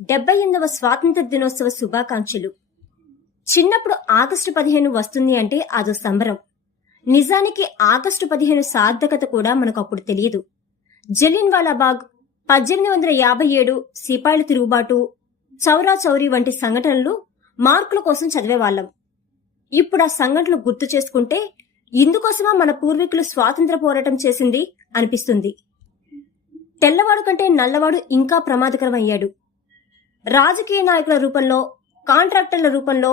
78వ స్వాతంత్ర దినోత్సవ శుభాకాంక్షలు. చిన్నప్పుడు ఆగస్టు 15 వస్తుంది అంటే అదో సంబరం. నిజానికి ఆగస్టు 15 సార్థకత కూడా మనకప్పుడు తెలియదు. జలియన్వాలాబాగ్, 1857 సిపాయిల తిరుగుబాటు, చౌరా చౌరీ వంటి సంఘటనలు మార్కుల కోసం చదివేవాళ్లం. ఇప్పుడు ఆ సంఘటనలు గుర్తు చేసుకుంటే ఇందుకోసమా మన పూర్వీకులు స్వాతంత్ర పోరాటం చేసింది అనిపిస్తుంది. తెల్లవాడు కంటే నల్లవాడు ఇంకా ప్రమాదకరమయ్యాడు. రాజకీయ నాయకుల రూపంలో, కాంట్రాక్టర్ల రూపంలో,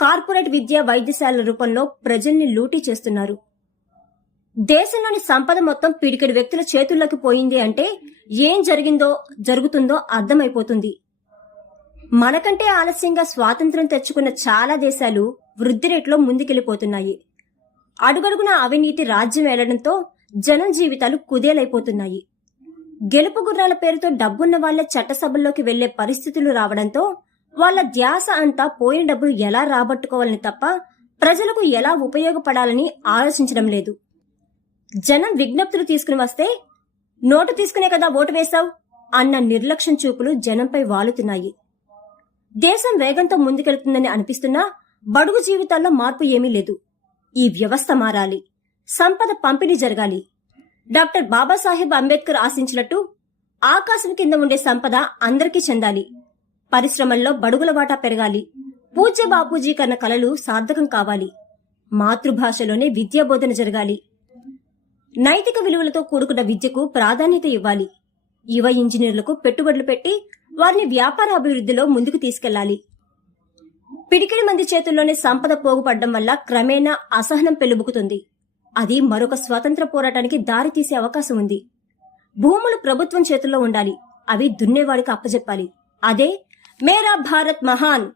కార్పొరేట్ విద్యా వైద్యశాలల రూపంలో ప్రజల్ని లూటీ చేస్తున్నారు. దేశంలోని సంపద మొత్తం పిడికెడు వ్యక్తుల చేతుల్లోకి పోయింది అంటే ఏం జరుగుతుందో అర్థమైపోతుంది. మనకంటే ఆలస్యంగా స్వాతంత్ర్యం తెచ్చుకున్న చాలా దేశాలు వృద్ధి రేట్లో ముందుకెళ్లిపోతున్నాయి. అడుగడుగున అవినీతి రాజ్యం ఏలడంతో జనం జీవితాలు కుదేలైపోతున్నాయి. గెలుపు గుర్రాల పేరుతో డబ్బున్న వాళ్లే చట్టసభల్లోకి వెళ్లే పరిస్థితులు రావడంతో వాళ్ల ధ్యాస అంతా పోయిన డబ్బులు ఎలా రాబట్టుకోవాలని తప్ప ప్రజలకు ఎలా ఉపయోగపడాలని ఆలోచించడం లేదు. జనం విజ్ఞప్తులు తీసుకుని వస్తే నోటు తీసుకునే కదా ఓటు వేశావు అన్న నిర్లక్ష్యం చూపులు జనంపై వాలుతున్నాయి. దేశం వేగంతో ముందుకెళ్తుందని అనిపిస్తున్నా బడుగు జీవితాల్లో మార్పు ఏమీ లేదు. ఈ వ్యవస్థ మారాలి. సంపద పంపిణీ జరగాలి. డాక్టర్ బాబాసాహెబ్ అంబేద్కర్ ఆశించినట్టు ఆకాశం కింద ఉండే సంపద అందరికీ చెందాలి. పరిశ్రమల్లో బడుగుల వాటా పెరగాలి. పూజ్య బాపూజీ కన్న కలలు సార్థకం కావాలి. మాతృభాషలోనే విద్యాబోధన జరగాలి. నైతిక విలువలతో కూడుకున్న విద్యకు ప్రాధాన్యత ఇవ్వాలి. యువ ఇంజనీర్లకు పెట్టుబడులు పెట్టి వారిని వ్యాపార అభివృద్ధిలో ముందుకు తీసుకెళ్లాలి. పిడికిడి మంది చేతుల్లోనే సంపద పోగుపడడం వల్ల క్రమేణా అసహనం పెళ్లుబుకుతుంది. అది మరొక స్వాతంత్ర పోరాటానికి దారి తీసే అవకాశం ఉంది. భూములు ప్రభుత్వం చేతుల్లో ఉండాలి. అవి దున్నేవాడికి అప్పజెప్పాలి. అదే మేరా భారత్ మహాన్